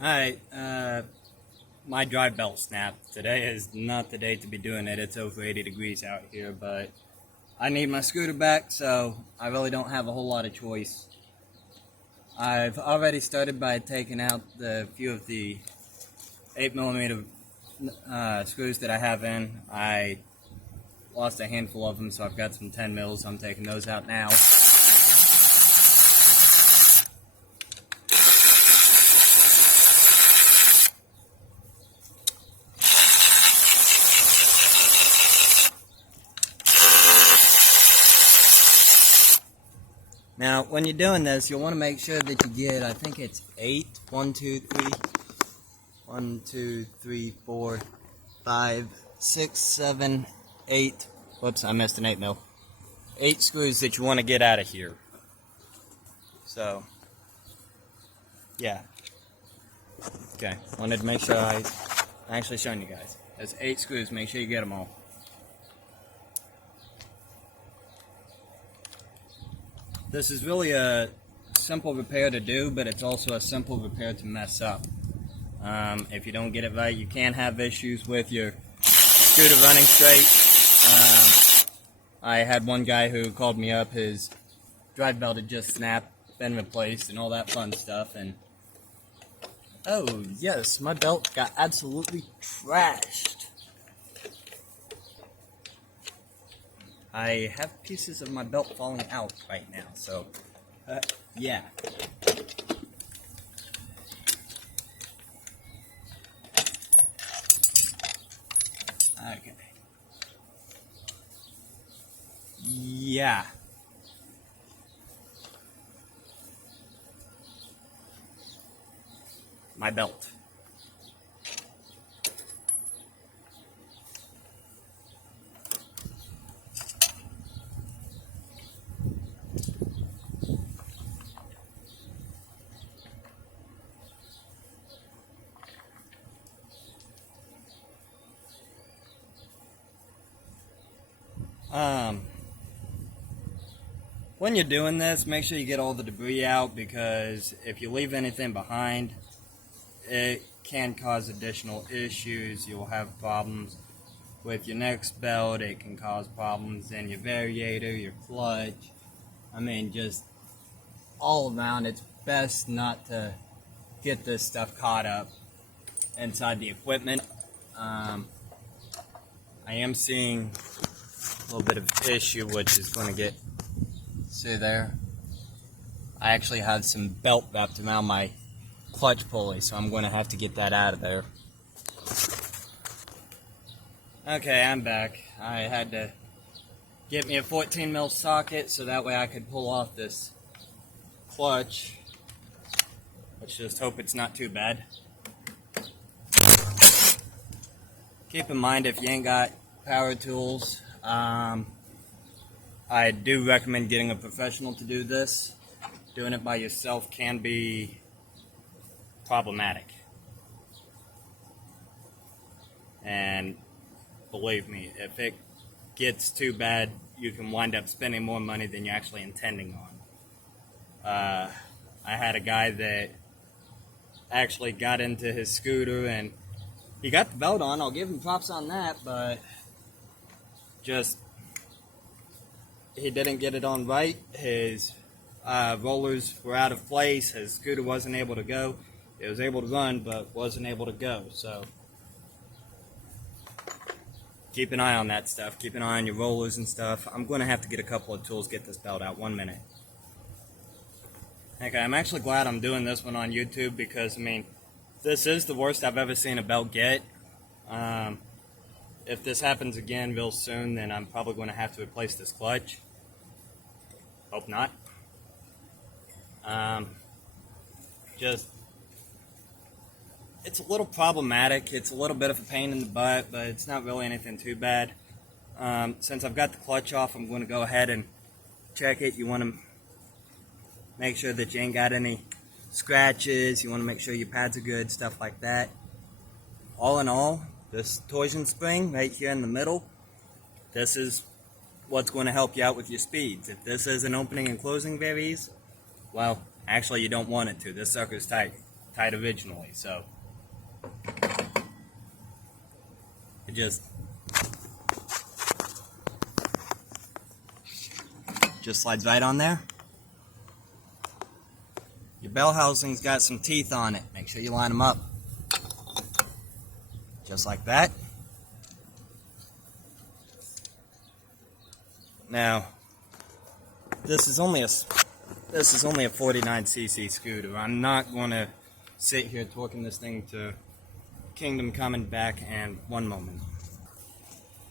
Alright, my drive belt snapped. Today is not the day to be doing it. It's over 80 degrees out here, but I need my scooter back, so I really don't have a whole lot of choice. I've already started by taking out the few of the 8mm screws that I have in. I lost a handful of them, so I've got some 10 mils. I'm taking those out now. Now, when you're doing this, you'll want to make sure that you get, I think it's 8, 1, 2, 3, 4, 5, 6, 7, 8, whoops, I missed an 8 mil. 8 screws that you want to get out of here. So, yeah. Okay, wanted to make sure I actually showing you guys. There's 8 screws, make sure you get them all. This is really a simple repair to do, but it's also a simple repair to mess up. If you don't get it right, you can have issues with your scooter running straight. I had one guy who called me up, his drive belt had just snapped, been replaced, and all that fun stuff, and oh yes, my belt got absolutely trashed. I have pieces of my belt falling out right now, so, yeah. Okay. Yeah. My belt. When you're doing this, make sure you get all the debris out, because if you leave anything behind, it can cause additional issues. You'll have problems with your next belt. It can cause problems in your variator, your clutch. I mean, just all around, it's best not to get this stuff caught up inside the equipment. I am seeing a little bit of issue, which is going to get, see there, I actually had some belt wrapped around my clutch pulley, so I'm going to have to get that out of there. Okay, I'm back. I had to get me a 14 mil socket so that way I could pull off this clutch. Let's just hope it's not too bad. Keep in mind, if you ain't got power tools, I do recommend getting a professional to do this. Doing it by yourself can be problematic. And believe me, if it gets too bad, you can wind up spending more money than you're actually intending on. I had a guy that actually got into his scooter and he got the belt on. I'll give him props on that, but just he didn't get it on right. His rollers were out of place. His scooter wasn't able to go. It was able to run, but wasn't able to go. So keep an eye on that stuff. Keep an eye on your rollers and stuff. I'm going to have to get a couple of tools, get this belt out. 1 minute. Okay, I'm actually glad I'm doing this one on YouTube, because, I mean, this is the worst I've ever seen a belt get. If this happens again real soon, then I'm probably going to have to replace this clutch. Hope not. Just, it's a little problematic. It's a little bit of a pain in the butt, but it's not really anything too bad. Since I've got the clutch off, I'm going to go ahead and check it. You want to make sure that you ain't got any scratches. You want to make sure your pads are good, stuff like that. All in all, this torsion spring right here in the middle, this is what's going to help you out with your speeds. If this is an opening and closing very easy, well, actually you don't want it to. This sucker's tight tight originally. So it just slides right on there. Your bell housing's got some teeth on it. Make sure you line them up. Just like that. Now, this is only a 49cc scooter. I'm not going to sit here talking this thing to Kingdom coming back in one moment.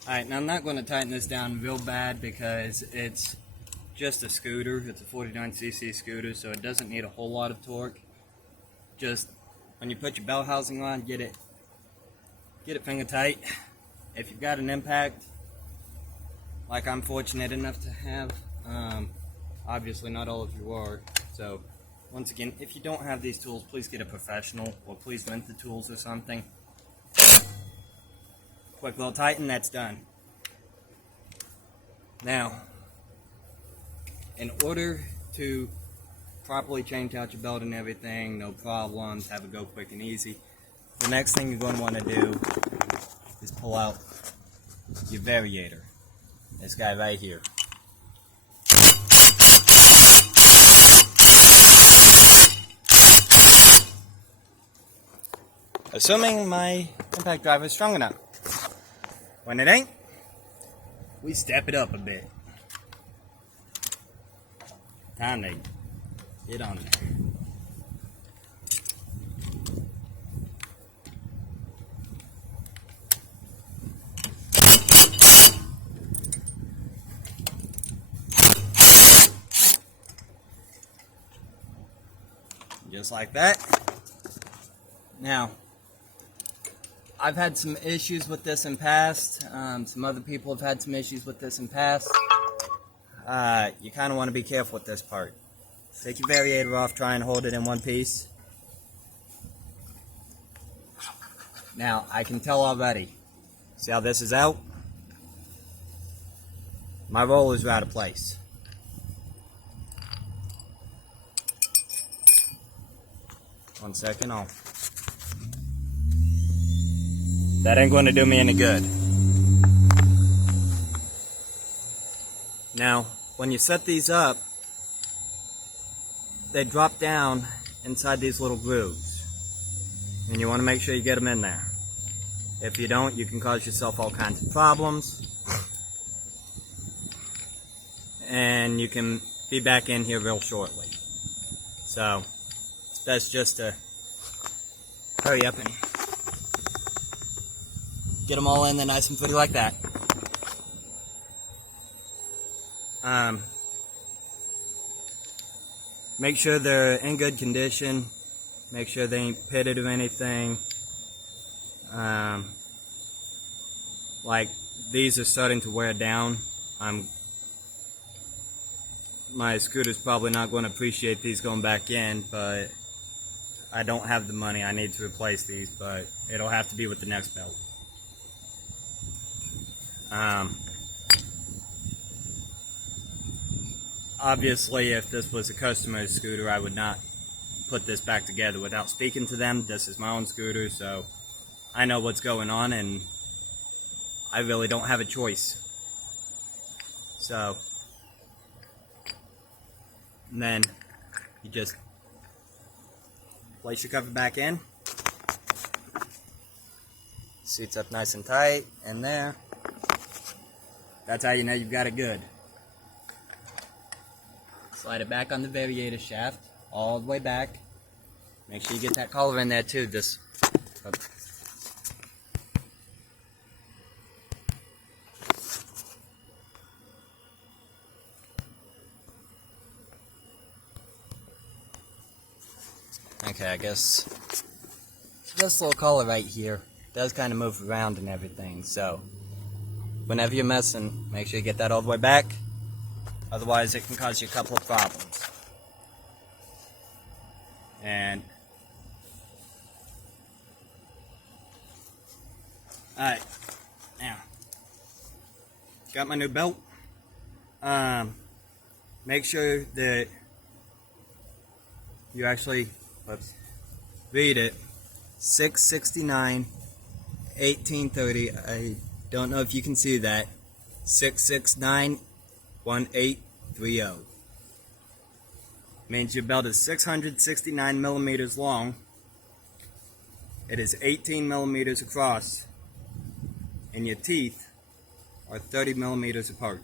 Alright, now I'm not going to tighten this down real bad because it's just a scooter. It's a 49cc scooter, so it doesn't need a whole lot of torque. Just when you put your bell housing on, get it finger tight. If you've got an impact, like I'm fortunate enough to have, obviously not all of you are, so once again, if you don't have these tools, please get a professional, or please rent the tools or something. Quick little tighten, that's done. Now, in order to properly change out your belt and everything, no problems, have it go quick and easy, the next thing you're going to want to do is pull out your variator. This guy right here. Assuming my impact driver is strong enough. When it ain't, we step it up a bit. Time to get on there. Just like that. Now, I've had some issues with this in past. Some other people have had some issues with this in past. You kind of want to be careful with this part. Take your variator off, try and hold it in one piece. Now, I can tell already. See how this is out? My rollers are out of place. One second, that ain't going to do me any good. Now, when you set these up, they drop down inside these little grooves. And you want to make sure you get them in there. If you don't, you can cause yourself all kinds of problems. And you can be back in here real shortly. So, it's best just to hurry up and get them all in there nice and pretty like that. Make sure they're in good condition. Make sure they ain't pitted or anything. Like these are starting to wear down. My scooter's probably not going to appreciate these going back in, but I don't have the money. I need to replace these, but it'll have to be with the next belt. Obviously, if this was a customer's scooter, I would not put this back together without speaking to them. This is my own scooter, so I know what's going on, and I really don't have a choice. So, and then you just place your cover back in. Seats up nice and tight, and there. That's how you know you've got it good. Slide it back on the variator shaft, all the way back. Make sure you get that collar in there too. Okay, I guess this little collar right here does kind of move around and everything, so whenever you're messing, make sure you get that all the way back. Otherwise, it can cause you a couple of problems. And alright, now got my new belt. Make sure that you actually, Read it. 669 1830. I don't know if you can see that. 669 1830. Means your belt is 669 millimeters long. It is 18 millimeters across, and your teeth are 30 millimeters apart.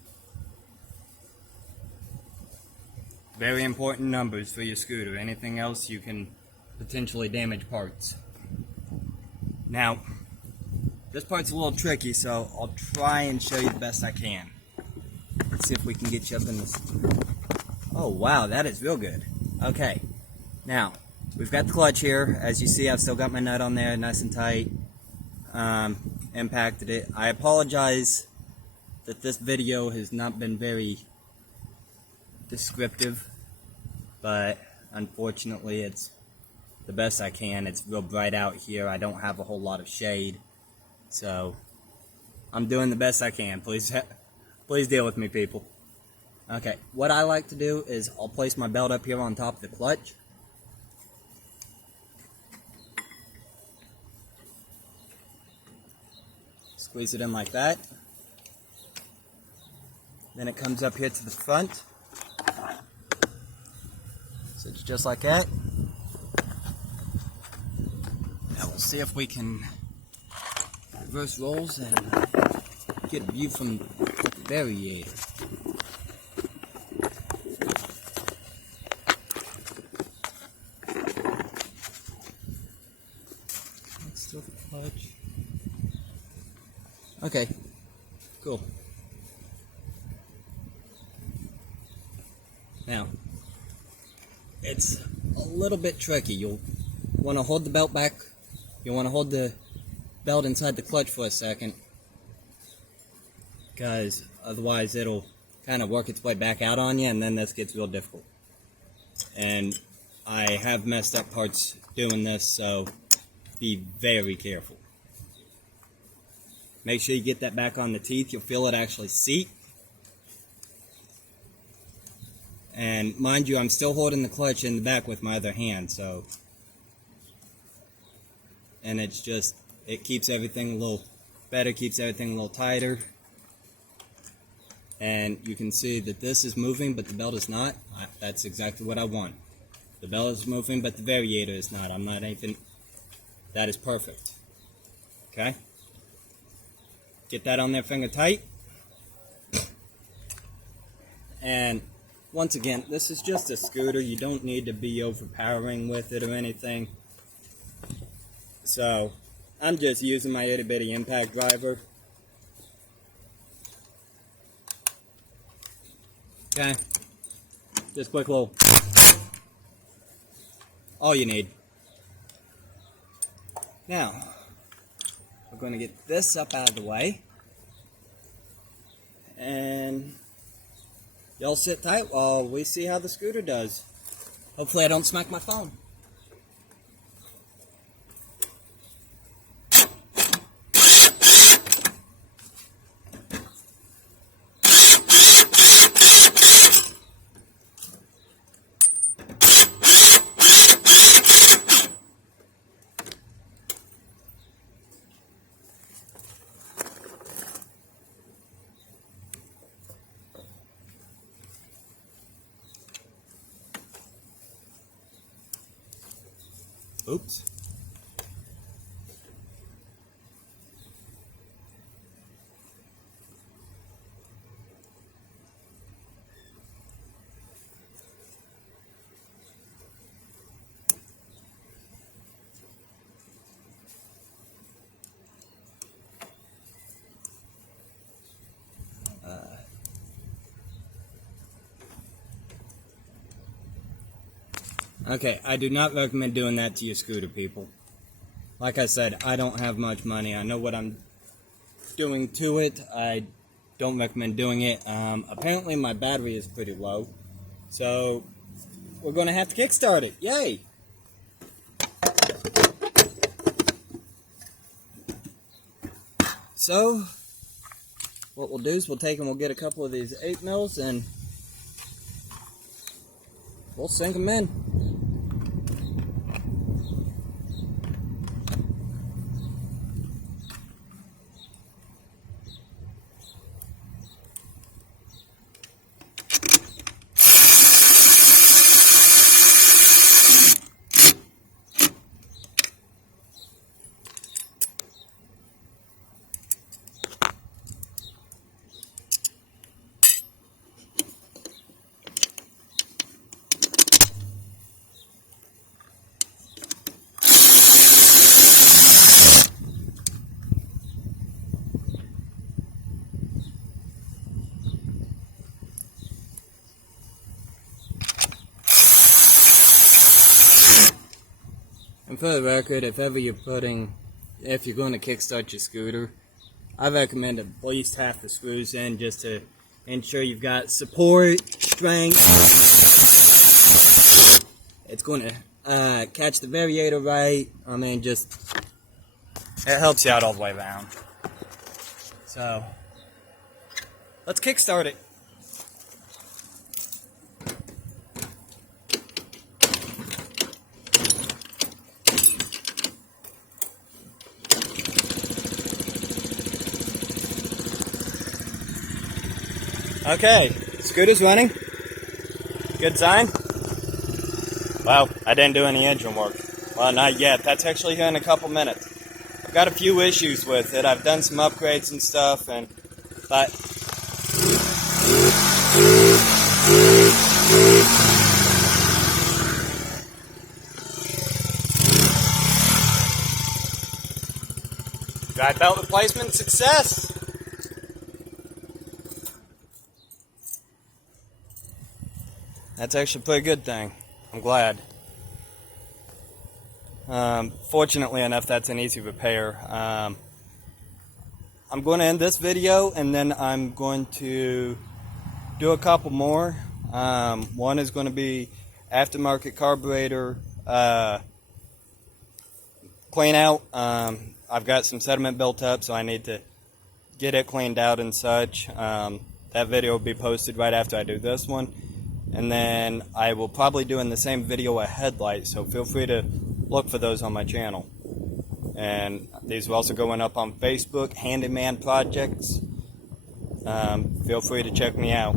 Very important numbers for your scooter. Anything else, you can potentially damage parts. Now, this part's a little tricky, so I'll try and show you the best I can. Let's see if we can get you up in this. Oh wow, that is real good. Okay, now we've got the clutch here. As you see, I've still got my nut on there, nice and tight. Impacted it. I apologize that this video has not been very descriptive, but unfortunately it's the best I can. It's real bright out here. I don't have a whole lot of shade, so I'm doing the best I can. Please deal with me, people. Okay, what I like to do is I'll place my belt up here on top of the clutch. Squeeze it in like that. Then it comes up here to the front. So it's just like that. Now we'll see if we can reverse rolls and get a view from the variator. Still the clutch. Okay, cool. Now, it's a little bit tricky. You'll want to hold the belt back. You'll want to hold the belt inside the clutch for a second, because otherwise it'll kind of work its way back out on you, and then this gets real difficult. And I have messed up parts doing this, so be very careful. Make sure you get that back on the teeth. You'll feel it actually seat. And mind you, I'm still holding the clutch in the back with my other hand, so. And it's just, it keeps everything a little better, keeps everything a little tighter. And you can see that this is moving, but the belt is not. That's exactly what I want. The belt is moving, but the variator is not. I'm not anything. That is perfect. Okay? Get that on there, finger tight. And once again, this is just a scooter. You don't need to be overpowering with it or anything. So, I'm just using my itty bitty impact driver. Okay? Just quick little. All you need. Now, we're going to get this up out of the way. And y'all sit tight while we see how the scooter does. Hopefully I don't smack my phone. Oops. Okay, I do not recommend doing that to your scooter, people. Like I said, I don't have much money. I know what I'm doing to it. I don't recommend doing it. Apparently my battery is pretty low, so we're going to have to kickstart it. Yay! So, what we'll do is we'll take and we'll get a couple of these 8mm and we'll sink them in. And for the record, if you're going to kickstart your scooter, I recommend at least half the screws in just to ensure you've got support, strength. It's going to catch the variator right. I mean, just, it helps you out all the way around. So, let's kickstart it. Okay, scooter's running. Good sign. Well, I didn't do any engine work. Well, not yet. That's actually here in a couple minutes. I've got a few issues with it. I've done some upgrades and stuff, but drive belt replacement success. That's actually a pretty good thing. I'm glad. Fortunately enough, that's an easy repair. I'm going to end this video, and then I'm going to do a couple more. One is going to be aftermarket carburetor clean out. I've got some sediment built up, so I need to get it cleaned out and such. That video will be posted right after I do this one. And then I will probably do in the same video a headlight, so feel free to look for those on my channel. And these are also going up on Facebook, Handyman Projects. Feel free to check me out.